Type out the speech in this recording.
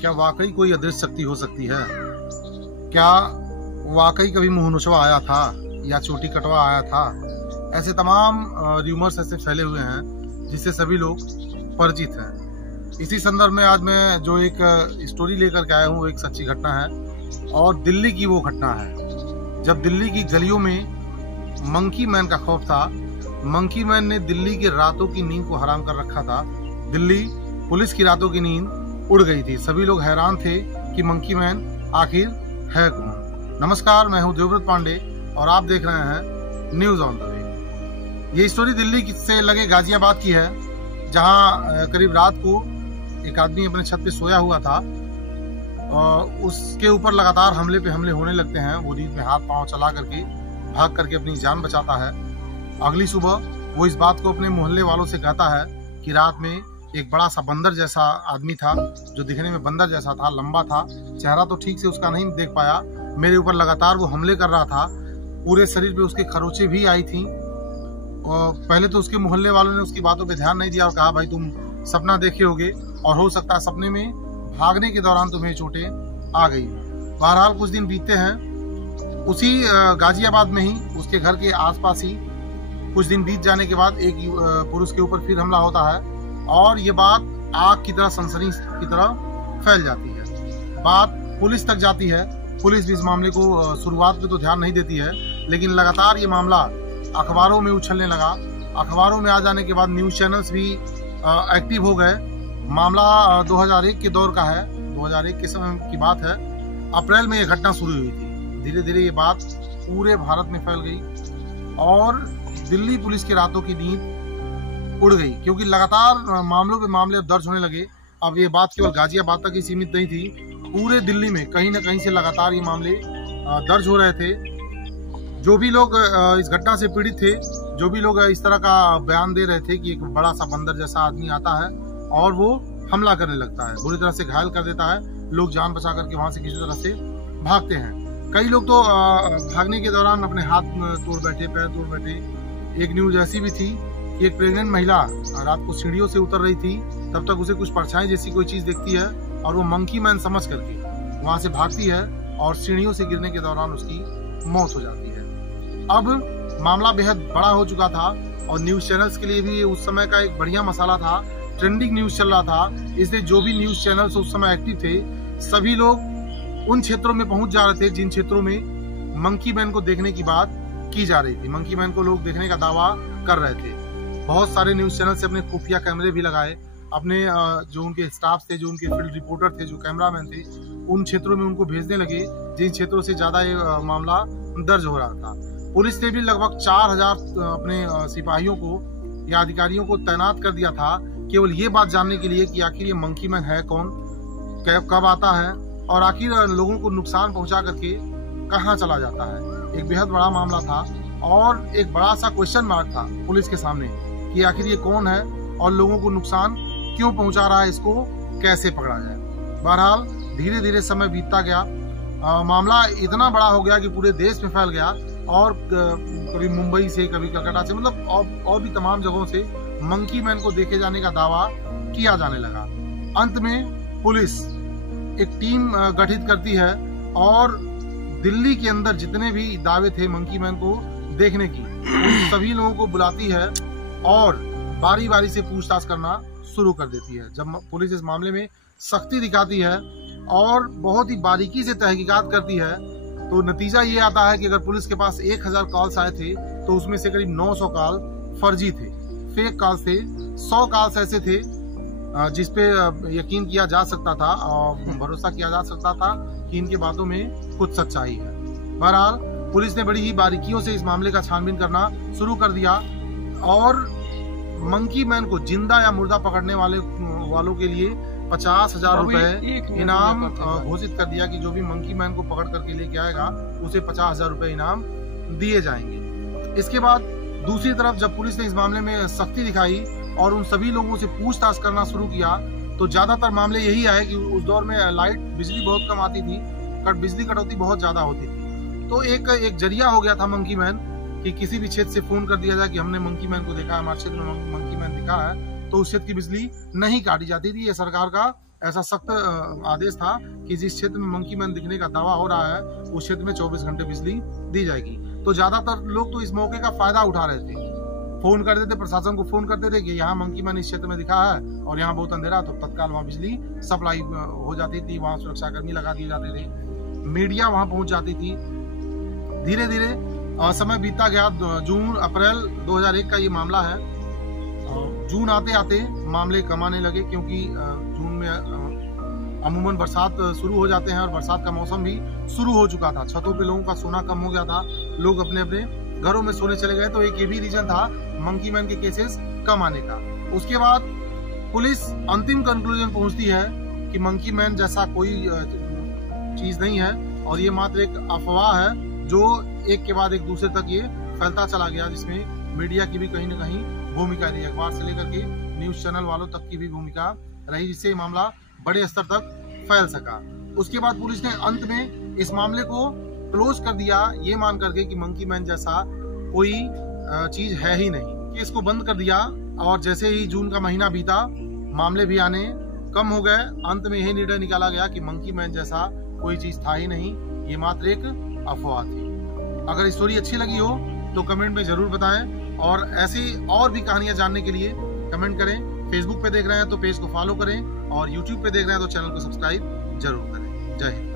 क्या वाकई कोई अदृश्य शक्ति हो सकती है? क्या वाकई कभी मुंह नुचवा आया था या चोटी कटवा आया था? ऐसे तमाम र्यूमर्स ऐसे फैले हुए हैं जिससे सभी लोग परिचित हैं। इसी संदर्भ में आज मैं जो एक स्टोरी लेकर के आया हूँ, वो एक सच्ची घटना है और दिल्ली की वो घटना है जब दिल्ली की गलियों में मंकी मैन का खौफ था। मंकी मैन ने दिल्ली की रातों की नींद को हराम कर रखा था। दिल्ली पुलिस की रातों की नींद उड़ गई थी। सभी लोग हैरान थे कि मंकी मैन आखिर है कौन। नमस्कार, मैं हूं देवव्रत पांडे और आप देख रहे हैं न्यूज ऑन द वे। ये स्टोरी दिल्ली से लगे गाजियाबाद की है, जहां करीब रात को एक आदमी अपने छत पे सोया हुआ था और उसके ऊपर लगातार हमले पे हमले होने लगते हैं। वो नींद में हाथ पांव चला करके भाग करके अपनी जान बचाता है। अगली सुबह वो इस बात को अपने मोहल्ले वालों से कहता है कि रात में एक बड़ा सा बंदर जैसा आदमी था, जो दिखने में बंदर जैसा था, लंबा था, चेहरा तो ठीक से उसका नहीं देख पाया, मेरे ऊपर लगातार वो हमले कर रहा था। पूरे शरीर पे उसके खरोंचे भी आई थी। और पहले तो उसके मोहल्ले वालों ने उसकी बातों पे ध्यान नहीं दिया और कहा, भाई तुम सपना देखे होगे और हो सकता है सपने में भागने के दौरान तुम्हें चोटें आ गई। बहरहाल कुछ दिन बीतते हैं, उसी गाजियाबाद में ही उसके घर के आसपास ही कुछ दिन बीत जाने के बाद एक पुरुष के ऊपर फिर हमला होता है और ये बात आग की तरह, सनसनी की तरह फैल जाती है। बात पुलिस तक जाती है। पुलिस भी इस मामले को शुरुआत में तो ध्यान नहीं देती है, लेकिन लगातार ये मामला अखबारों में उछलने लगा। अखबारों में आ जाने के बाद न्यूज चैनल्स भी एक्टिव हो गए। मामला 2001 के दौर का है, 2001 के समय की बात है। अप्रैल में ये घटना शुरू हुई थी। धीरे धीरे ये बात पूरे भारत में फैल गई और दिल्ली पुलिस की रातों की नींद उड़ गई, क्योंकि लगातार मामलों पे मामले दर्ज होने लगे। अब ये बात केवल गाजियाबाद तक ही सीमित नहीं थी, पूरे दिल्ली में कहीं ना कहीं से लगातार ये मामले दर्ज हो रहे थे। जो भी लोग इस घटना से पीड़ित थे, जो भी लोग इस तरह का बयान दे रहे थे कि एक बड़ा सा बंदर जैसा आदमी आता है और वो हमला करने लगता है, बुरी तरह से घायल कर देता है, लोग जान बचा करके वहां से किसी तरह से भागते हैं। कई लोग तो भागने के दौरान अपने हाथ तोड़ बैठे, पैर तोड़ बैठे। एक न्यूज ऐसी भी थी कि एक प्रेग्नेंट महिला रात को सीढ़ियों से उतर रही थी, तब तक उसे कुछ परछाई जैसी कोई चीज दिखती है और वो मंकी मैन समझ करके वहां से भागती है और सीढ़ियों से गिरने के दौरान उसकी मौत हो जाती है। अब मामला बेहद बड़ा हो चुका था और न्यूज चैनल्स के लिए भी उस समय का एक बढ़िया मसाला था, ट्रेंडिंग न्यूज चल रहा था। इसलिए जो भी न्यूज चैनल्स उस समय एक्टिव थे, सभी लोग उन क्षेत्रों में पहुंच जा रहे थे जिन क्षेत्रों में मंकी मैन को देखने की बात की जा रही थी। मंकी मैन को लोग देखने का दावा कर रहे थे। बहुत सारे न्यूज चैनल से अपने खुफिया कैमरे भी लगाए, अपने जो उनके स्टाफ थे, जो उनके फील्ड रिपोर्टर थे, जो कैमरामैन थे, उन क्षेत्रों में उनको भेजने लगे जिन क्षेत्रों से ज्यादा ये मामला दर्ज हो रहा था। पुलिस ने भी लगभग 4000 अपने सिपाहियों को या अधिकारियों को तैनात कर दिया था, केवल ये बात जानने के लिए कि आखिर ये मंकी मैन है कौन, कब आता है और आखिर लोगों को नुकसान पहुंचा करके कहाँ चला जाता है। एक बेहद बड़ा मामला था और एक बड़ा सा क्वेश्चन मार्क था पुलिस के सामने कि आखिर ये कौन है और लोगों को नुकसान क्यों पहुंचा रहा है, इसको कैसे पकड़ा जाए। बहरहाल धीरे धीरे समय बीतता गया, मामला इतना बड़ा हो गया कि पूरे देश में फैल गया और कभी मुंबई से, कभी कलकत्ता से, मतलब और भी तमाम जगहों से मंकी मैन को देखे जाने का दावा किया जाने लगा। अंत में पुलिस एक टीम गठित करती है और दिल्ली के अंदर जितने भी दावे थे मंकी मैन को देखने की, उन सभी लोगों को बुलाती है और बारी बारी से पूछताछ करना शुरू कर देती है। जब पुलिस इस मामले में सख्ती दिखाती है और बहुत ही बारीकी से तहकीकात करती है, तो नतीजा ये आता है कि अगर पुलिस के पास 1000 कॉल्स आए थे तो उसमें से करीब 900 कॉल फर्जी थे, फेक कॉल्स थे। 100 कॉल्स ऐसे थे जिसपे यकीन किया जा सकता था और भरोसा किया जा सकता था कि इनकी बातों में कुछ सच्चाई है। बहरहाल पुलिस ने बड़ी ही बारीकियों से इस मामले का छानबीन करना शुरू कर दिया और मंकी मैन को जिंदा या मुर्दा पकड़ने वालों के लिए 50,000 रुपए इनाम घोषित कर दिया कि जो भी मंकी मैन को पकड़ करके लेके आएगा उसे 50,000 रुपए इनाम दिए जाएंगे। इसके बाद दूसरी तरफ जब पुलिस ने इस मामले में सख्ती दिखाई और उन सभी लोगों से पूछताछ करना शुरू किया, तो ज्यादातर मामले यही आए कि उस दौर में बिजली बहुत कम आती थी, बिजली कटौती बहुत ज्यादा होती थी। तो एक जरिया हो गया था मंकी मैन कि किसी भी क्षेत्र से फोन कर दिया जाए कि हमने मंकी मैन को देखा है, हमारे क्षेत्र में मंकी मैन दिखा है, तो उस क्षेत्र की बिजली नहीं काटी जाती थी। ये सरकार का ऐसा सख्त आदेश था कि जिस क्षेत्र में मंकी मैन दिखने का दावा हो रहा है उस क्षेत्र में 24 घंटे बिजली दी जाएगी। तो ज्यादातर लोग तो इस मौके का फायदा उठा रहे थे, फोन करते थे, प्रशासन को फोन करते थे कि यहाँ मंकी मैन इस क्षेत्र में दिखा है और यहाँ बहुत अंधेरा, तो तत्काल वहाँ बिजली सप्लाई हो जाती थी, वहाँ सुरक्षाकर्मी लगा दिए जाते थे, मीडिया वहाँ पहुंच जाती थी। धीरे धीरे समय बीतता गया। जून अप्रैल 2001 का ये मामला है। जून आते आते मामले कम आने लगे, क्योंकि जून में अमूमन बरसात शुरू हो जाते हैं और बरसात का मौसम भी शुरू हो चुका था। छतों पे लोगों का सोना कम हो गया था, लोग अपने अपने घरों में सोने चले गए। तो एक ये भी रीजन था मंकी मैन के केसेस कम आने का। उसके बाद पुलिस अंतिम कंक्लूजन पहुंचती है कि मंकी मैन जैसा कोई चीज नहीं है और ये मात्र एक अफवाह है जो एक के बाद एक दूसरे तक ये फैलता चला गया, जिसमें मीडिया की भी कहीं ना कहीं भूमिका रही, अखबार से लेकर के न्यूज चैनल वालों तक की भी भूमिका रही, जिससे ये मामला बड़े स्तर तक फैल सका। उसके बाद पुलिस ने अंत में इस मामले को क्लोज कर दिया, ये मान करके कि मंकी मैन जैसा कोई चीज है ही नहीं, कि इसको बंद कर दिया। और जैसे ही जून का महीना बीता, मामले भी आने कम हो गए। अंत में यही निर्णय निकाला गया कि मंकी मैन जैसा कोई चीज था ही नहीं, ये मात्र एक अफवाह थी। अगर स्टोरी अच्छी लगी हो तो कमेंट में जरूर बताएं, और ऐसी और भी कहानियां जानने के लिए कमेंट करें। फेसबुक पे देख रहे हैं तो पेज को फॉलो करें, और यूट्यूब पे देख रहे हैं तो चैनल को सब्सक्राइब जरूर करें। जय हिंद।